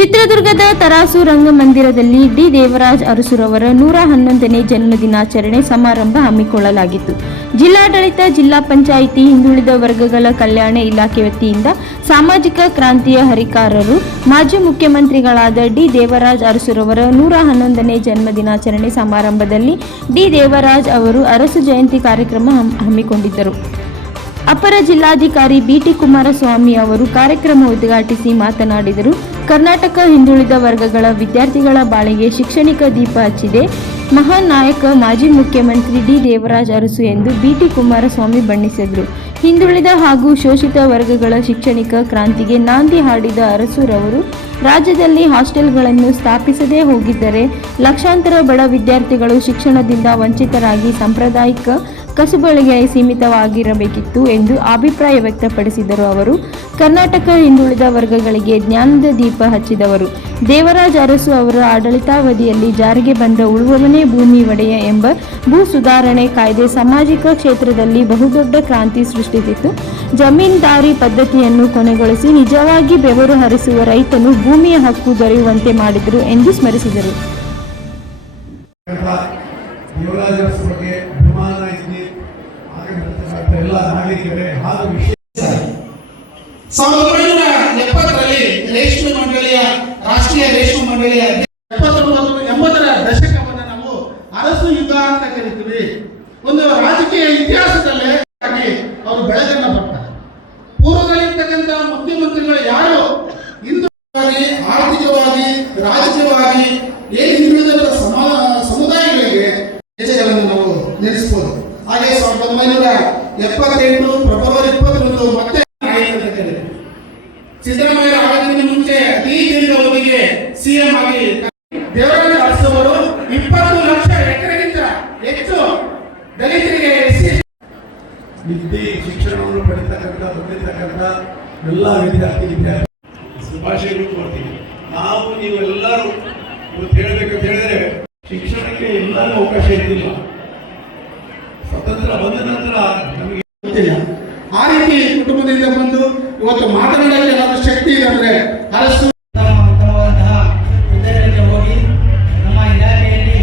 ಚಿತ್ರದುರ್ಗದ ತರಾಸು ರಂಗಮಂದಿರದಲ್ಲಿ ಡಿ ದೇವರಾಜ್ ಅರಸುರವರ 111ನೇ ಜನ್ಮದಿನಾಚರಣೆ ಸಮಾರಂಭ ಹಮ್ಮಿಕೊಳ್ಳಲಾಗಿತ್ತು. ಜಿಲ್ಲಾಡಳಿತ, ಜಿಲ್ಲಾ ಪಂಚಾಯಿತಿ, ಹಿಂದುಳಿದ ವರ್ಗಗಳ ಕಲ್ಯಾಣ ಇಲಾಖೆ ವತಿಯಿಂದ ಸಾಮಾಜಿಕ ಕ್ರಾಂತಿಯ ಹರಿಕಾರರು, ಮಾಜಿ ಮುಖ್ಯಮಂತ್ರಿಗಳಾದ ಡಿ ದೇವರಾಜ್ ಅರಸುರವರ 111ನೇ ಜನ್ಮದಿನಾಚರಣೆ ಸಮಾರಂಭದಲ್ಲಿ ಡಿ ದೇವರಾಜ್ ಅವರು ಅರಸು ಜಯಂತಿ ಕಾರ್ಯಕ್ರಮ ಹಮ್ಮಿಕೊಂಡಿದ್ದರು. ಅಪರ ಜಿಲ್ಲಾಧಿಕಾರಿ ಬಿಟಿ ಕುಮಾರಸ್ವಾಮಿ ಅವರು ಕಾರ್ಯಕ್ರಮ ಉದ್ಘಾಟಿಸಿ ಮಾತನಾಡಿದರು. ಕರ್ನಾಟಕ ಹಿಂದುಳಿದ ವರ್ಗಗಳ ವಿದ್ಯಾರ್ಥಿಗಳ ಬಾಳಿಗೆ ಶಿಕ್ಷಣಿಕ ದೀಪ ಹಚ್ಚಿದೆ ಮಹಾನ್ ನಾಯಕ ಮಾಜಿ ಮುಖ್ಯಮಂತ್ರಿ ಡಿ ದೇವರಾಜ್ ಅರಸು ಎಂದು ಬಿಟಿ ಕುಮಾರಸ್ವಾಮಿ ಬಣ್ಣಿಸಿದರು. ಹಿಂದುಳಿದ ಹಾಗೂ ಶೋಷಿತ ವರ್ಗಗಳ ಶಿಕ್ಷಣಿಕ ಕ್ರಾಂತಿಗೆ ನಾಂದಿ ಹಾಡಿದ ಅರಸುರವರು ರಾಜ್ಯದಲ್ಲಿ ಹಾಸ್ಟೆಲ್ಗಳನ್ನು ಸ್ಥಾಪಿಸದೇ ಹೋಗಿದ್ದರೆ ಲಕ್ಷಾಂತರ ಬಡ ವಿದ್ಯಾರ್ಥಿಗಳು ಶಿಕ್ಷಣದಿಂದ ವಂಚಿತರಾಗಿ ಸಾಂಪ್ರದಾಯಿಕ ಕಸುಬುಗಳಿಗೆ ಸೀಮಿತವಾಗಿರಬೇಕಿತ್ತು ಎಂದು ಅಭಿಪ್ರಾಯ ವ್ಯಕ್ತಪಡಿಸಿದರು. ಅವರು ಕರ್ನಾಟಕ ಹಿಂದುಳಿದ ವರ್ಗಗಳಿಗೆ ಜ್ಞಾನದ ದೀಪ ಹಚ್ಚಿದವರು. ದೇವರಾಜ್ ಅರಸು ಅವರ ಆಡಳಿತಾವಧಿಯಲ್ಲಿ ಜಾರಿಗೆ ಬಂದ ಉಳುವವನೇ ಭೂಮಿ ಒಡೆಯ ಎಂಬ ಭೂ ಸುಧಾರಣೆ ಕಾಯ್ದೆ ಸಾಮಾಜಿಕ ಕ್ಷೇತ್ರದಲ್ಲಿ ಬಹುದೊಡ್ಡ ಕ್ರಾಂತಿ ಸೃಷ್ಟಿಸಿತು. ಜಮೀನ್ದಾರಿ ಪದ್ಧತಿಯನ್ನು ಕೊನೆಗೊಳಿಸಿ ನಿಜವಾಗಿ ಬೆವರು ಹರಿಸುವ ರೈತನು ಭೂಮಿಯ ಹಕ್ಕು ದೊರೆಯುವಂತೆ ಮಾಡಿದರು ಎಂದು ಸ್ಮರಿಸಿದರು. ರೇಷ್ಮೆ ಮಂಡಳಿಯ ರಾಷ್ಟ್ರೀಯ ರೇಷ್ಮೆ ಮಂಡಳಿಯ 70ರ ದಶಕವನ್ನು ನಾವು ಅರಸು ಯುಗ ಅಂತ ಕರಿತೀವಿ. ಒಂದು ರಾಜಕೀಯ ಇತಿಹಾಸದಲ್ಲೇ ಅವರು ಬೆಳಗನ್ನ ಬರ್ತಾರೆ. ಪೂರ್ವದಲ್ಲಿರ್ತಕ್ಕಂಥ ಮುಖ್ಯಮಂತ್ರಿಗಳು ಯಾರು ಆರ್ಥಿಕವಾಗಿ, ರಾಜಕೀಯವಾಗಿ ಏನು ಹಿಂದುಳಿದ ಸಮುದಾಯಗಳಿಗೆ ದೇಶಗಳನ್ನು ನಾವು ನೆಲೆಸಬಹುದು. ಹಾಗೆ 1978 ಫೆಬ್ರವರಿ 21 ಮತ್ತೆ ಸಿದ್ದರಾಮಯ್ಯ ಆಗೋದಕ್ಕಿಂತ ಮುಂಚೆ ಅತಿ ದೀರ್ಘಾವಧಿಗೆ ಸಿಎಂ ಆಗಿ ದೇವರಾಜ ಅರಸು ಅವರು 20 ಲಕ್ಷ ಎಕರೆಗಿಂತ ಹೆಚ್ಚು ದಲಿತರಿಗೆ ವಿದ್ಯೆ ಶಿಕ್ಷಣವನ್ನು ಪಡೆದಿರ್ತಕ್ಕಂಥ ಎಲ್ಲ ವಿದ್ಯಾರ್ಥಿ ಶುಭಾಶಯಗಳು ಕೊಡ್ತೀವಿ. ನಾವು ನೀವೆಲ್ಲರೂ ಇವತ್ತು ಹೇಳಬೇಕಂತ ಹೇಳಿದ್ರೆ ಶಿಕ್ಷಣಕ್ಕೆ ಎಲ್ಲರೂ ಅವಕಾಶ ಇದ್ದಿಲ್ಲ. ಸ್ವತಂತ್ರ ಬಂದ ನಂತರ ನಮಗೆ ಆ ರೀತಿ ಕುಟುಂಬದಿಂದ ಬಂದು ಇವತ್ತು ಮಾತನಾಡಕ್ಕೆ ಏನಾದರೂ ಶಕ್ತಿ ಇದೆ ಅಂದ್ರೆ ಅರಸು ಹೋಗಿ ನಮ್ಮ ಇಲಾಖೆಯಲ್ಲಿ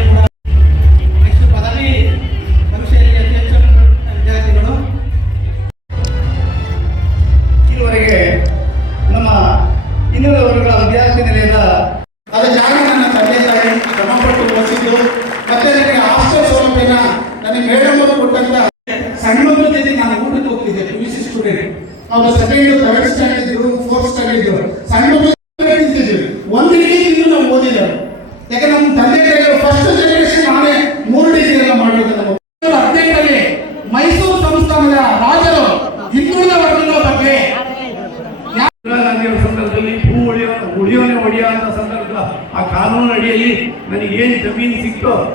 ಕೂಡ ನೆಕ್ಸ್ಟ್ ಪದವಿ ಪರೀಕ್ಷೆಯಲ್ಲಿ ಅತಿ ಹೆಚ್ಚು ವಿದ್ಯಾರ್ಥಿಗಳು ಇದುವರೆಗೆ ನಮ್ಮ ಹಿಂದುಳಿದ ವರ್ಗಗಳ ವಿದ್ಯಾರ್ಥಿ ನಿಲಯದ ಅದರ ಜಾಗ ನನ್ನ ತಂದೆ ತಾಯಿ ಶ್ರಮಪಟ್ಟು ಓದಿಸಿದ್ದು ಮತ್ತೆ ನನಗೆ ಹಾಸ್ಟೆಲ್ ಸೌಲಭ್ಯನ ನನಗೆ ಮೇಡಮ್ ಅವರು ಕೊಟ್ಟಂತ ಸಣ್ಣ ಮಕ್ಕಳ ಜೊತೆ ನಾನು ಊಟಕ್ಕೆ ಹೋಗ್ತಿದ್ದೆ. PUC ಸ್ಟೂಡೆಂಟ್ ಅವರು ಸೆಕೆಂಡ್, ಥರ್ಡ್ ಸ್ಟ್ಯಾಂಡರ್ಡ್ ಇದ್ರು, ಫೋರ್ತ್ ಸ್ಟ್ಯಾಂಡರ್ಡ್ ಇದ್ರು. ಸಣ್ಣ ಮಕ್ಕಳು ತಿಂತಿದ್ವಿ. ಒಂದು ಡಿಗ್ರಿ ನಾವು ಓದಿದ್ದೇವೆ. ಯಾಕೆ ನಮ್ಮ ತಂದೆ ತಾಯಿಗಳು ಫಸ್ಟ್ ಜನರೇಷನ್ ನಾನೇ 3 ಡಿಗ್ರಿ ಎಲ್ಲ ಮಾಡಿದ್ದು. ನಮ್ಮ 18ರಲ್ಲಿ ಮೈಸೂರು ಸಂಸ್ಥಾನದ ರಾಜರು ಹಿಂದುಳಿದ ವರ್ಗಗಳ ಬಗ್ಗೆ ಸಂದರ್ಭದಲ್ಲಿ ಭೂ ಉಳಿಯೋನೆ ಒಡೆಯ ಅಂತ ಸಂದರ್ಭ ಆ ಕಾನೂನು ಅಡಿಯಲ್ಲಿ ನನಗೆ ಏನು ಜಮೀನು ಸಿಕ್ತೋ